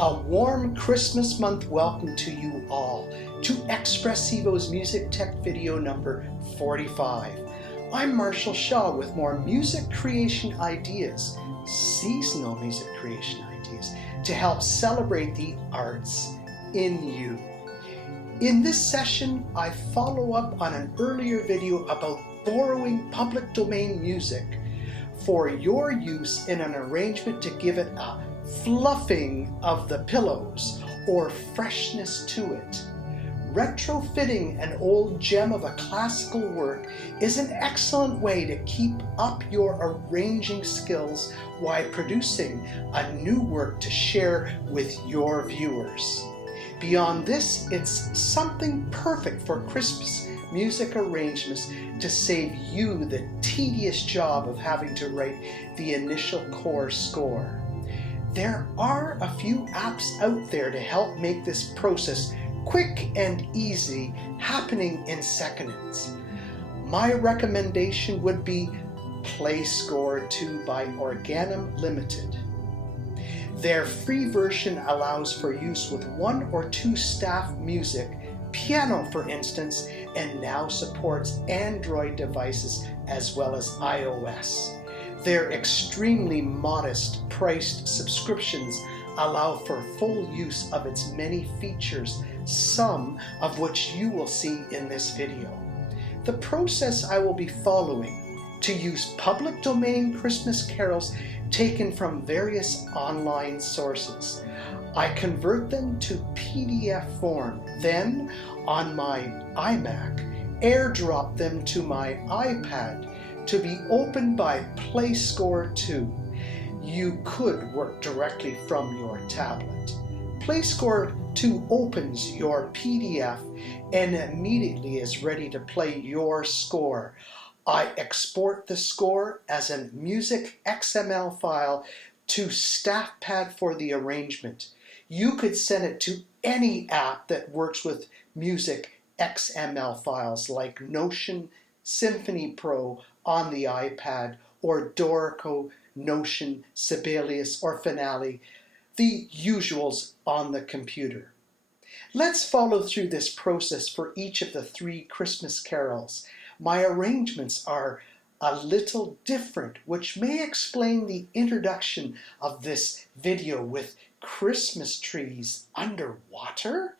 A warm Christmas month welcome to you all to Expressivo's Music Tech video number 45. I'm Marshall Shaw with more music creation ideas, seasonal music creation ideas, to help celebrate the arts in you. In this session, I follow up on an earlier video about borrowing public domain music for your use in an arrangement to give it a fluffing of the pillows or freshness to it. Retrofitting an old gem of a classical work is an excellent way to keep up your arranging skills while producing a new work to share with your viewers. Beyond this, it's something perfect for Christmas music arrangements to save you the tedious job of having to write the initial core score. There are a few apps out there to help make this process quick and easy, happening in seconds. My recommendation would be PlayScore 2 by Organum Ltd. Their free version allows for use with 1 or 2 staff music, piano for instance, and now supports Android devices as well as iOS. Their extremely modest priced subscriptions allow for full use of its many features, some of which you will see in this video. The process I will be following to use public domain Christmas carols taken from various online sources. I convert them to PDF form, then on my iMac, airdrop them to my iPad to be opened by PlayScore 2. You could work directly from your tablet. PlayScore 2 opens your PDF and immediately is ready to play your score. I export the score as a music XML file to StaffPad for the arrangement. You could send it to any app that works with music XML files like Notion, Symphony Pro on the iPad, or Dorico, Notion, Sibelius, or Finale, the usuals on the computer. Let's follow through this process for each of the 3 Christmas carols. My arrangements are a little different, which may explain the introduction of this video with Christmas trees underwater.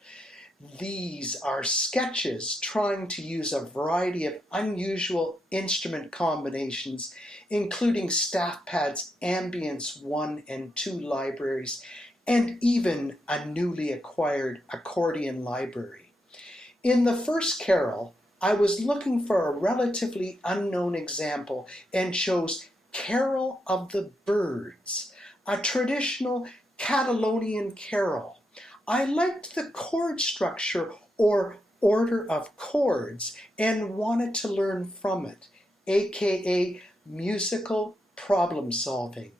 These are sketches trying to use a variety of unusual instrument combinations, including StaffPad's Ambience 1 and 2 libraries, and even a newly acquired accordion library. In the first carol, I was looking for a relatively unknown example and chose Carol of the Birds, a traditional Catalonian carol. I liked the chord structure or order of chords and wanted to learn from it, aka musical problem solving.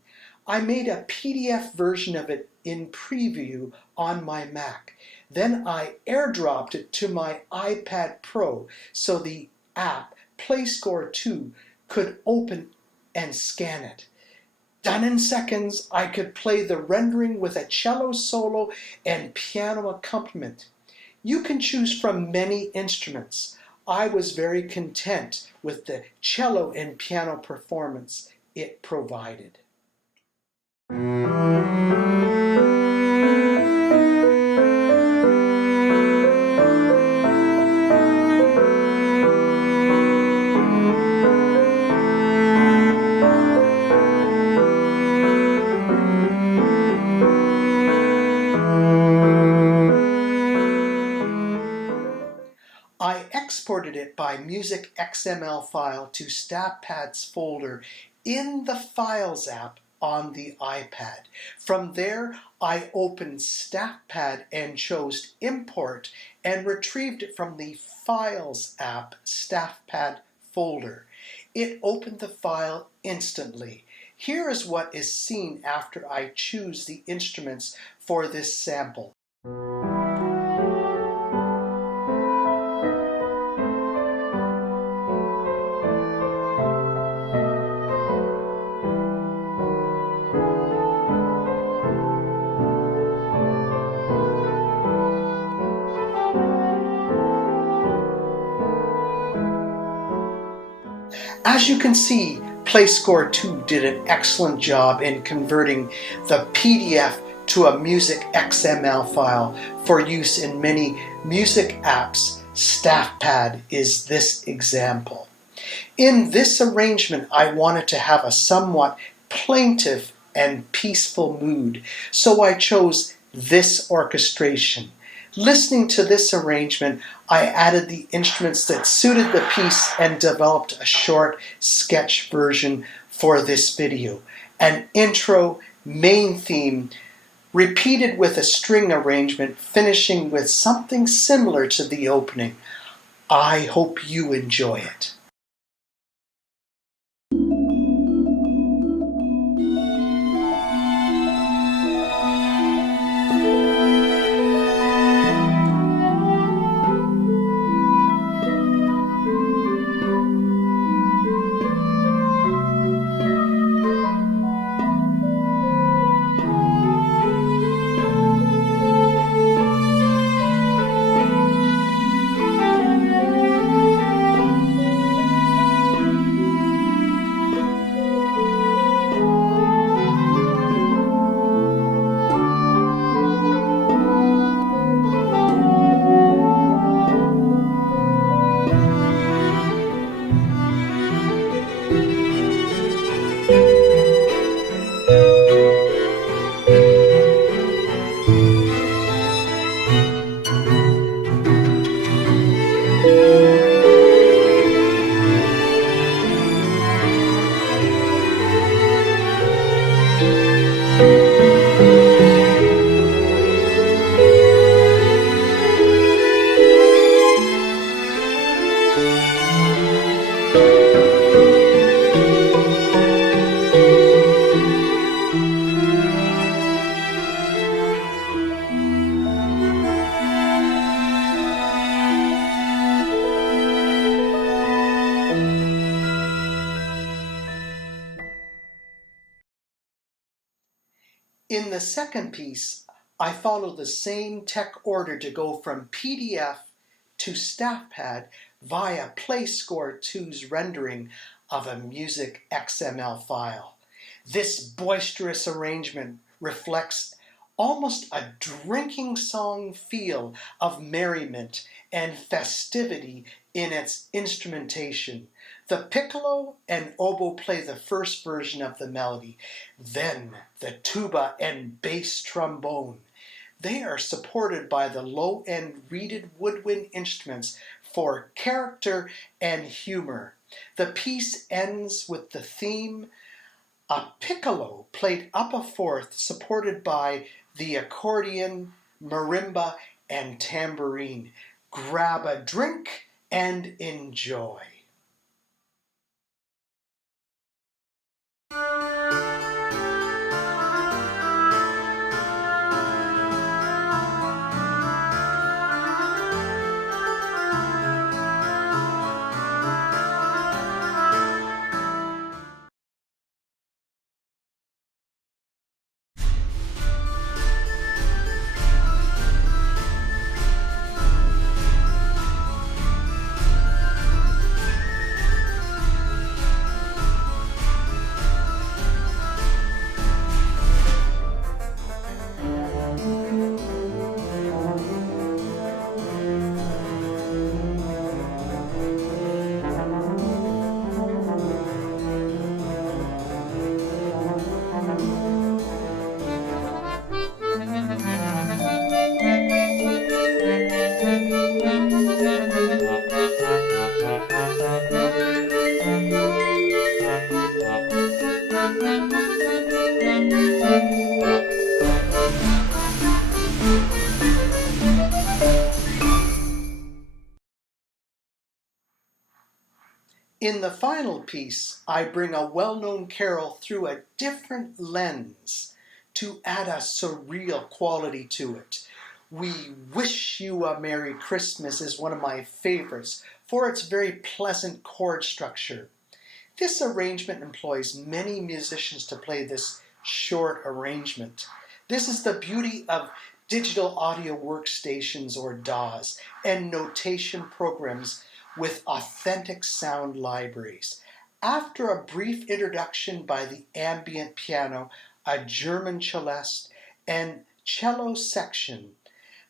I made a PDF version of it in preview on my Mac. Then I airdropped it to my iPad Pro so the app PlayScore 2 could open and scan it. Done in seconds, I could play the rendering with a cello solo and piano accompaniment. You can choose from many instruments. I was very content with the cello and piano performance it provided. I exported it by music XML file to StaffPad's folder in the Files app on the iPad. From there, I opened StaffPad and chose Import and retrieved it from the Files app StaffPad folder. It opened the file instantly. Here is what is seen after I choose the instruments for this sample. As you can see, PlayScore 2 did an excellent job in converting the PDF to a music XML file for use in many music apps. StaffPad is this example. In this arrangement, I wanted to have a somewhat plaintive and peaceful mood, so I chose this orchestration. Listening to this arrangement, I added the instruments that suited the piece and developed a short sketch version for this video. An intro, main theme, repeated with a string arrangement, finishing with something similar to the opening. I hope you enjoy it. In the second piece, I follow the same tech order to go from PDF to StaffPad via PlayScore 2's rendering of a music XML file. This boisterous arrangement reflects almost a drinking song feel of merriment and festivity in its instrumentation. The piccolo and oboe play the first version of the melody, then the tuba and bass trombone. They are supported by the low-end reeded woodwind instruments for character and humor. The piece ends with the theme, a piccolo played up a fourth, supported by the accordion, marimba, and tambourine. Grab a drink and enjoy. In the final piece, I bring a well-known carol through a different lens to add a surreal quality to it. We Wish You a Merry Christmas is one of my favorites for its very pleasant chord structure. This arrangement employs many musicians to play this short arrangement. This is the beauty of digital audio workstations or DAWs and notation programs with authentic sound libraries. After a brief introduction by the ambient piano, a German cellist, and cello section,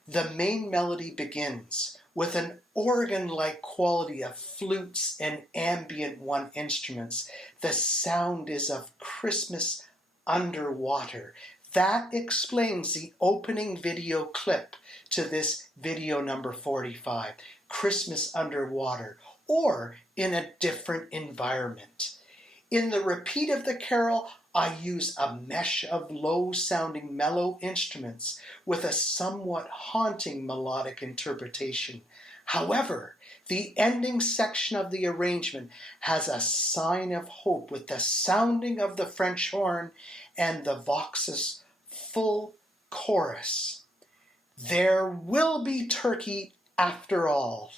the main melody begins with an organ-like quality of flutes and ambient one instruments. The sound is of Christmas underwater. That explains the opening video clip to this video number 45, Christmas Underwater, or in a different environment. In the repeat of the carol, I use a mesh of low-sounding mellow instruments with a somewhat haunting melodic interpretation. However, the ending section of the arrangement has a sign of hope with the sounding of the French horn and the vox's full chorus. There will be turkey after all.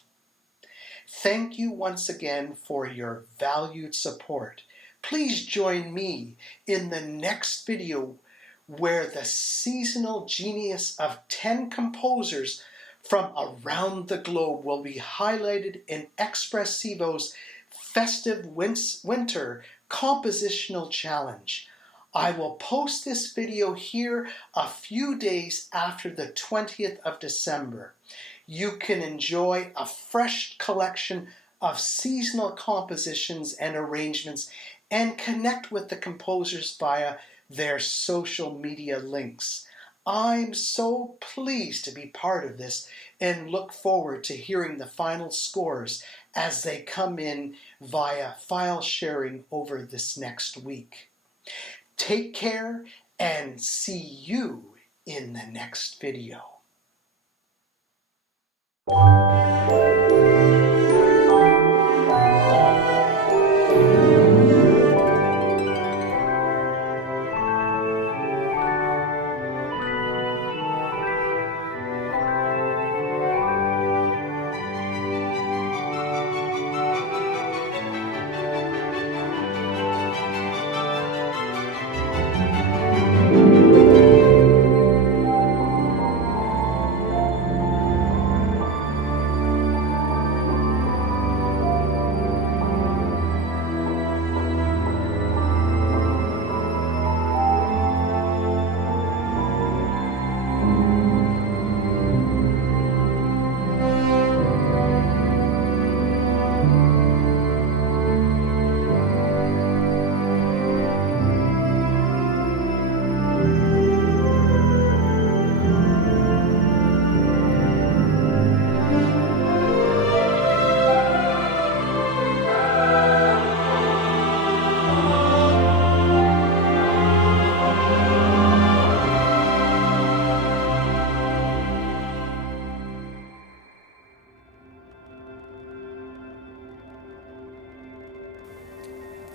Thank you once again for your valued support. Please join me in the next video where the seasonal genius of 10 composers from around the globe will be highlighted in Expressivo's festive winter compositional challenge. I will post this video here a few days after the 20th of December. You can enjoy a fresh collection of seasonal compositions and arrangements and connect with the composers via their social media links. I'm so pleased to be part of this and look forward to hearing the final scores as they come in via file sharing over this next week. Take care and see you in the next video.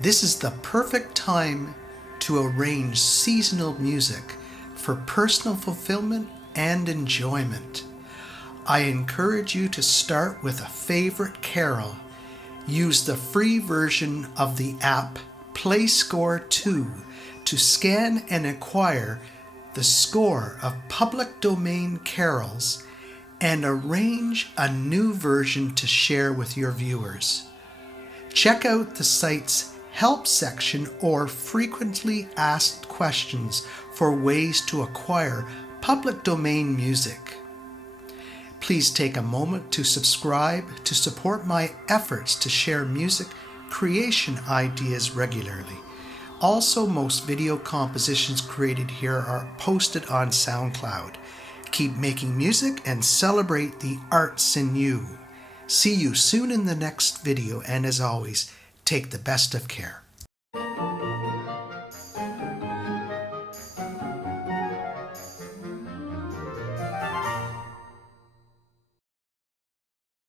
This is the perfect time to arrange seasonal music for personal fulfillment and enjoyment. I encourage you to start with a favorite carol. Use the free version of the app PlayScore 2 to scan and acquire the score of public domain carols and arrange a new version to share with your viewers. Check out the site's Help section or frequently asked questions for ways to acquire public domain music. Please take a moment to subscribe to support my efforts to share music creation ideas regularly. Also, most video compositions created here are posted on SoundCloud. Keep making music and celebrate the arts in you. See you soon in the next video, and as always, take the best of care.